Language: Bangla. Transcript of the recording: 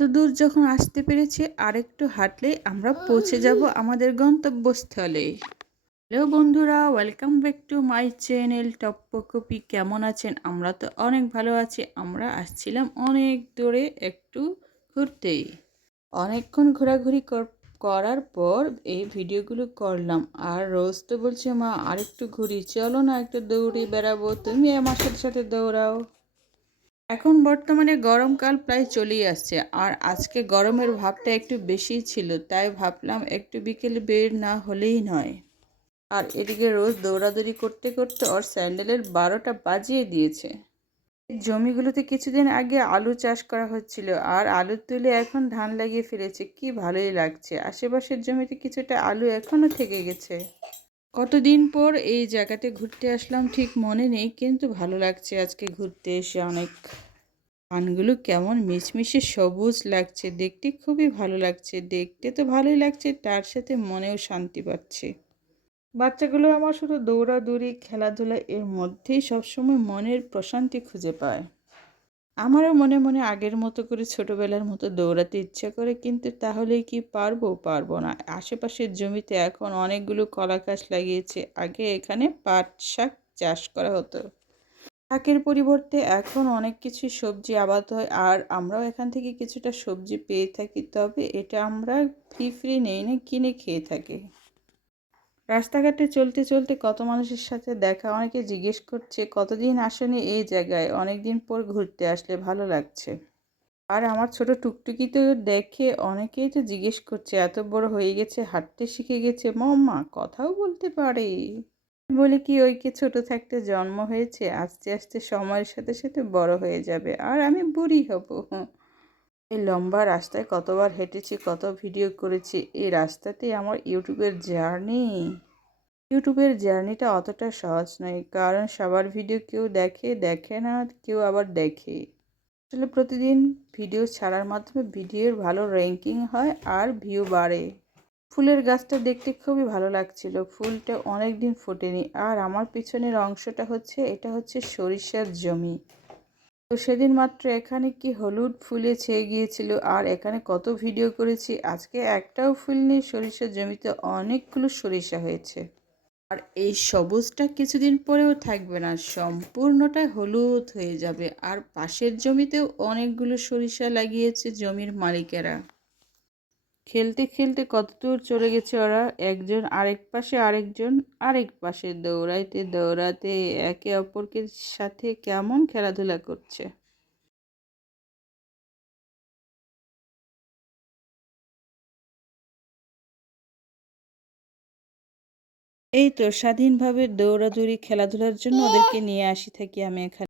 এত দূর যখন আসতে পেরেছি আরেকটু হাঁটলেই আমরা পৌঁছে যাব আমাদের গন্তব্যস্থলে। হ্যালো বন্ধুরা, welcome back to my channel টপ্পকপি। কেমন আছেন? আমরা তো অনেক ভালো আছি। আমরা আসছিলাম অনেক দূরে একটু ঘুরতে। অনেকক্ষণ ঘোরাঘুরি করার পর এই ভিডিওগুলো করলাম। আর রোজ তো বলছে, মা আরেকটু ঘুরি, চলো না একটু দৌড়ে বেড়াবো, তুমি আমার সাথে সাথে দৌড়াও। এখন বর্তমানে গরমকাল প্রায় চলেই আসছে, আর আজকে গরমের ভাবটা একটু বেশিই ছিল, তাই ভাবলাম একটু বিকেলে বের না হলেই নয়। আর এদিকে রোজ দৌড়াদৌড়ি করতে করতে ওর স্যান্ডেলের 12টা বাজিয়ে দিয়েছে। জমিগুলোতে কিছুদিন আগে আলু চাষ করা হচ্ছিল, আর আলু তুলে এখন ধান লাগিয়ে ফেলেছে। কি ভালোই লাগছে। আশেপাশের জমিতে কিছুটা আলু এখনো থেকে গেছে। কতদিন পর এই জায়গাতে ঘুরতে আসলাম ঠিক মনে নেই, কিন্তু ভালো লাগছে আজকে ঘুরতে এসে অনেক। ধানগুলো কেমন মিশমিশে সবুজ লাগছে, দেখতে খুবই ভালো লাগছে। দেখতে তো ভালোই লাগছে, তার সাথে মনেও শান্তি পাচ্ছে। বাচ্চাগুলো আমার শুধু দৌড়াদৌড়ি খেলাধুলা এর মধ্যেই সবসময় মনের প্রশান্তি খুঁজে পায়। আমারও মনে মনে আগের মতো করে ছোটবেলার মতো দৌড়াতে ইচ্ছা করে, কিন্তু তাহলে কি পারবো না। আশেপাশের জমিতে এখন অনেকগুলো কলা গাছ লাগিয়েছে। আগে এখানে পাট শাক চাষ করা হতো। শাকের পরিবর্তে এখন অনেক কিছু সবজি আবাদ হয়, আর আমরাও এখান থেকে কিছুটা সবজি পেয়ে থাকি। তবে এটা আমরা ফ্রি নেই না, কিনে খেয়ে থাকি। রাস্তাঘাটে চলতে চলতে কত মানুষের সাথে দেখা। অনেকে জিজ্ঞেস করছে কতদিন আসেনি এই জায়গায়, অনেক দিন পর ঘুরতে আসলে ভালো লাগছে। আর আমার ছোট টুকটুকি তো দেখে অনেকেই তো জিজ্ঞেস করছে এত বড় হয়ে গেছে, হাঁটতে শিখে গেছে, মাম্মা কথাও বলতে পারে। বলে কি, ওই কি ছোট থাকতে জন্ম হয়েছে, আস্তে আস্তে সময়ের সাথে সাথে বড় হয়ে যাবে আর আমি বুড়ি হব। এই লম্বা রাস্তায় কতবার হেঁটেছি, কত ভিডিও করেছি। এই রাস্তাতেই আমার ইউটিউবের জার্নিটা অতটা সহজ নয়, কারণ সবার ভিডিও কেউ দেখে না, কেউ আবার দেখে। আসলে প্রতিদিন ভিডিও ছাড়ার মাধ্যমে ভিডিওর ভালো র্যাঙ্কিং হয় আর ভিউ বাড়ে। ফুলের গাছটা দেখতে খুবই ভালো লাগছিল। ফুলটা অনেক দিন ফোটেনি। আর আমার পিছনের অংশটা এটা হচ্ছে সরিষার জমি। তো সেদিন মাত্র এখানে কি হলুদ ফুলে ছেয়ে গিয়েছিল, আর এখানে কত ভিডিও করেছি। আজকে একটাও ফুল নেই, সরিষার জমিতে অনেকগুলো সরিষা হয়েছে। আর এই সবুজটা কিছুদিন পরেও থাকবে না, সম্পূর্ণটাই হলুদ হয়ে যাবে। আর পাশের জমিতেও অনেকগুলো সরিষা লাগিয়েছে জমির মালিকেরা। খেলতে খেলতে কত দূর চলে গেছে ওরা। একজন আরেক পাশে, আরেকজন আরেক পাশে, দৌড়াইতে দৌড়াতে একে অপরকে সাথে কেমন খেলাধুলা করছে। এই তো স্বাধীনভাবে দৌড়াদৌড়ি খেলাধুলার জন্য ওদেরকে নিয়ে আসি থাকি আমি এখানে।